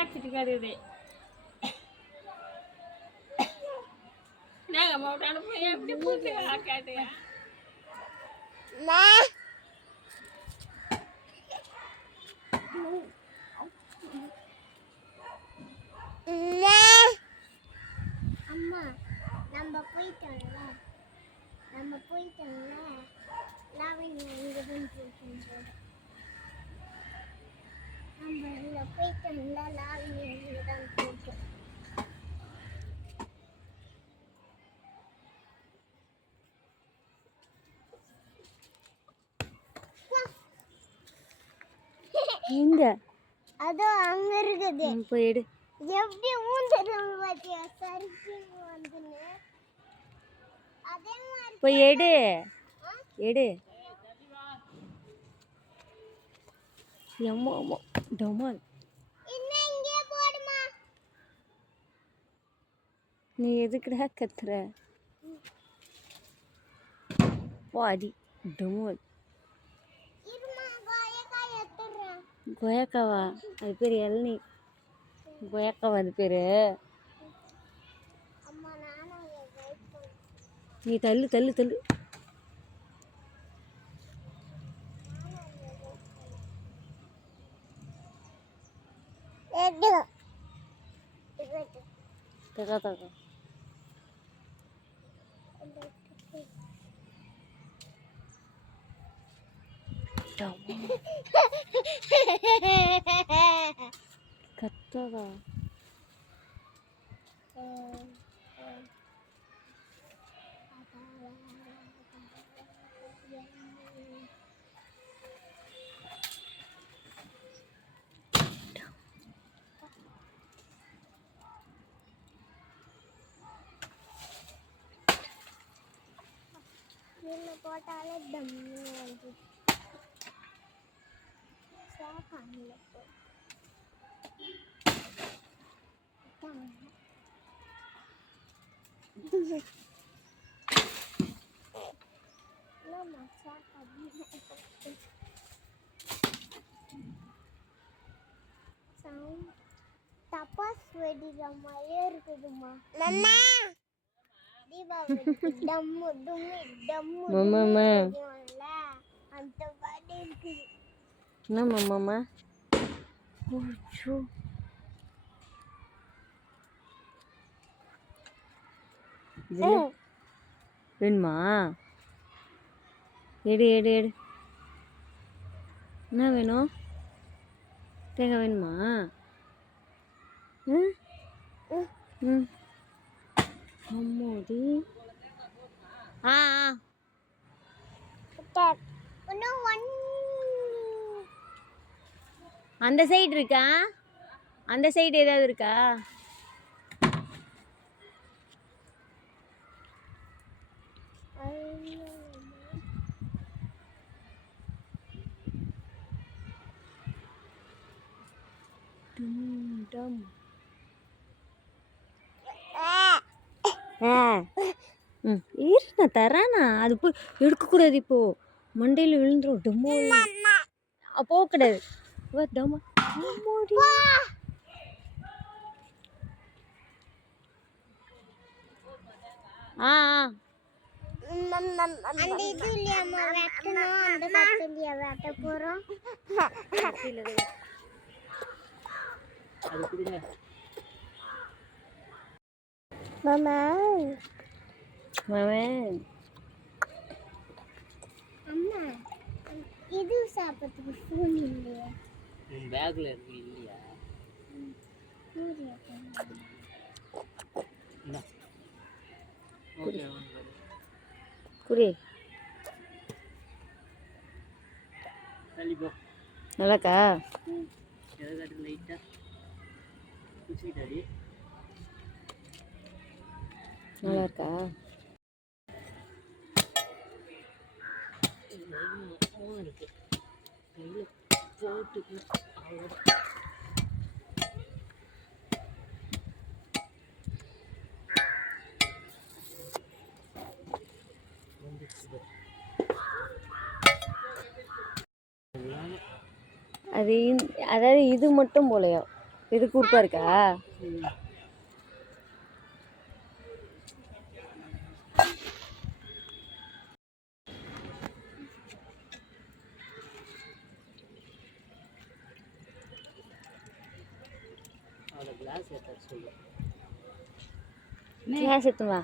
ஆக்சிட்டு கருது நாங்கள் மோட்டான போய் எப்படி பூத்து கேட்டியா அம்மா நம்ம போயிட்டோம்ல லாவண்யா இங்கே தான் போயிட்டோம் நம்ம இங்கே போயிட்டோம்ல லாவண்யா இங்கே தான் போயிட்டோம் எங்க அதோ அங்க இருக்குது போயிடு எப்படி ஊந்துடும் பாத்தியா சரிக்கு வந்துன்னு அதே மாதிரி போய் எடு எடு அம்மா அம்மா டமால் இன்னும் இங்கே போடுமா நீ எதுக்குடா கத்துற பாடி டமால் இருமா காயக்காய் எடுத்துறேன் கொயக்காவா அது பேர் இளநீ கொயக்காவா அது பேர் அம்மா நானும் வெயிட் பண்ணேன் நீ தள்ளு தள்ளு தள்ளு தகா தகா கத்தாதா நின்று போட்டாலே தம்மு வந்து சாப்பாண்டில் தப்பாஸ் வெடிக்கிற மாதிரியே இருக்குதுமா தீபாவளிக்கு டம்மு டும்மி டம்மு மாமா அந்த மாதிரி இருக்குது என்ன மாமா ஓச்சோ வேணுமா எடு எடு எடு என்ன வேணும் தேங்காய் வேணுமா ம் ம் அம்மாடி ஆ இன்னும் அந்த சைடு இருக்கா அந்த சைடு ஏதாவது இருக்கா நான் தரானா அது போய் எடுக்கக்கூடாது இப்போ மண்டையில் விழுந்துடும் டம்மோ போகக்கூடாது டம்மா ஆ அந்த இது இல்லையாம்மா வெட்டணும் அந்த கட்டு இல்லையா வெட்ட போகிறோம் மாமா மாமா அம்மா இது சாப்பிட்றதுக்கு ஃபோன் இல்லையா பேக்கில் இருக்கு இல்லையா ஓகே குடி தள்ளி போ நல்லாக்கா எதாவது லைட்டாக குச்சிக்கிட்டாடி நல்லா இருக்கா இருக்கு கையில் போட்டுக்கணும் அவ்வளோ அது அதாவது இது மட்டும் போலையா எதுக்கு உறுப்பா இருக்கா? ம். அவளை கிளாஸ் ஏற்ற சொல்லு. கேஸ் எடுத்துன்னு வா.